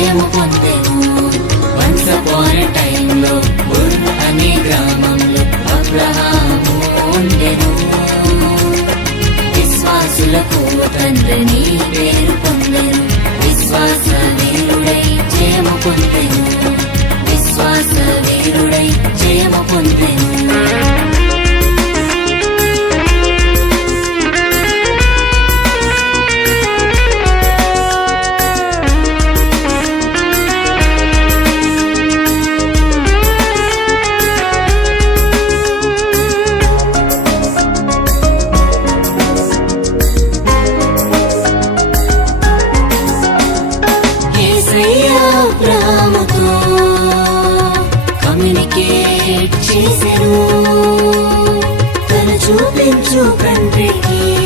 జయము పొందెను. Once upon a time లో ఉర్ అనే గ్రామంలో అబ్రహాము ఉండెను. విశ్వాసులకు తండ్రిని పేరు పొందెను. విశ్వాస వీరుడై జయము పొందెను. విశ్వాస వీరుడై జయము పొందెను. అబ్రహాముతో కమ్యూనికేట్ చేసెను. తను చూపించు కంట్రీకి